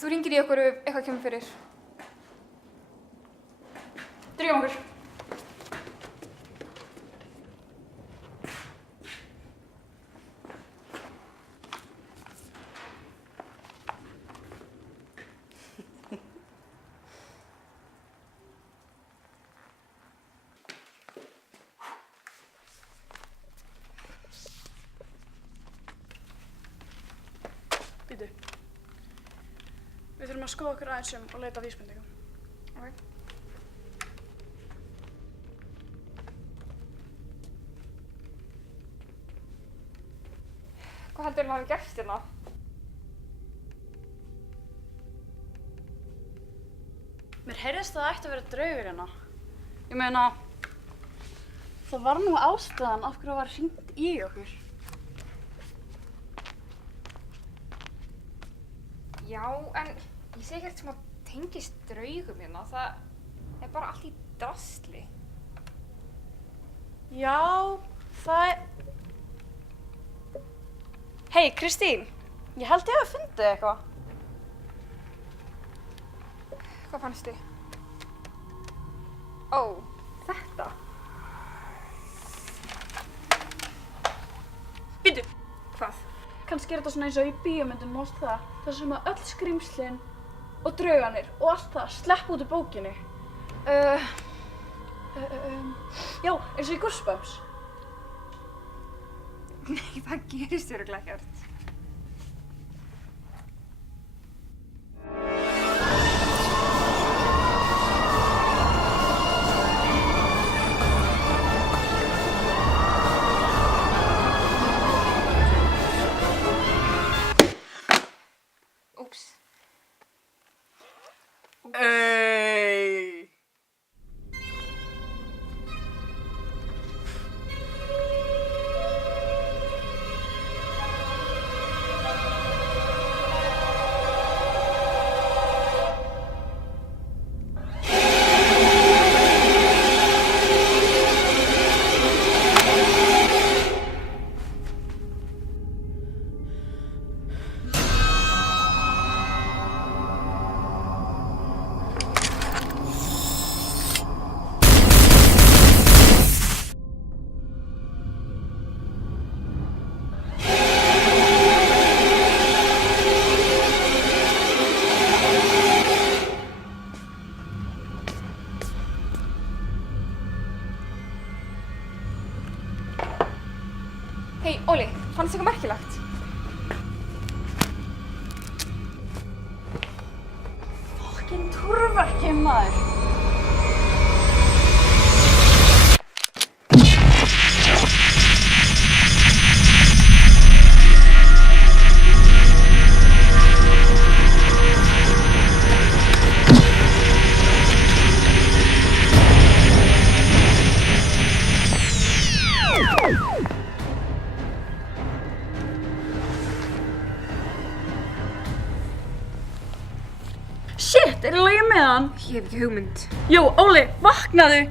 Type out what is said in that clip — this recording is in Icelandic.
Þú hringir í okkur ef eitthvað kemur fyrir. Drífum okkur. Bíddu. Við þurfum að skoða okkur aðeins og leita að vísbendingum. Ok. Hvað heldur hafi gerst hérna? Mér heyrðist að það ætti að vera draugur hérna. Ég meina, það var nú ástæðan af hverju var hringt í okkur. Já, en ég sé ekkert sem að tengist draugum hérna. Það er bara allt í drasli. Já, það er... Hey, Kristín, ég held ég hafi fundið eitthvað. Hvað fannstu? Ó, þetta. Bíddu. Hvað? Kannski er þetta svona eins og í bíómyndum, mást það? Það sem að öll skrímslin og draugarnir og allt það slepp út úr bókinni. Já, eins og í Goosebumps. Nei, það gerist örugglega ekkert. Úps. Ey! Hei, Óli, fannst eitthvað merkilegt? Fokkin túrverki, maður. Shit, er í lagi með hann? Ég hef ekki hugmynd. Jó, Óli, vaknaðu!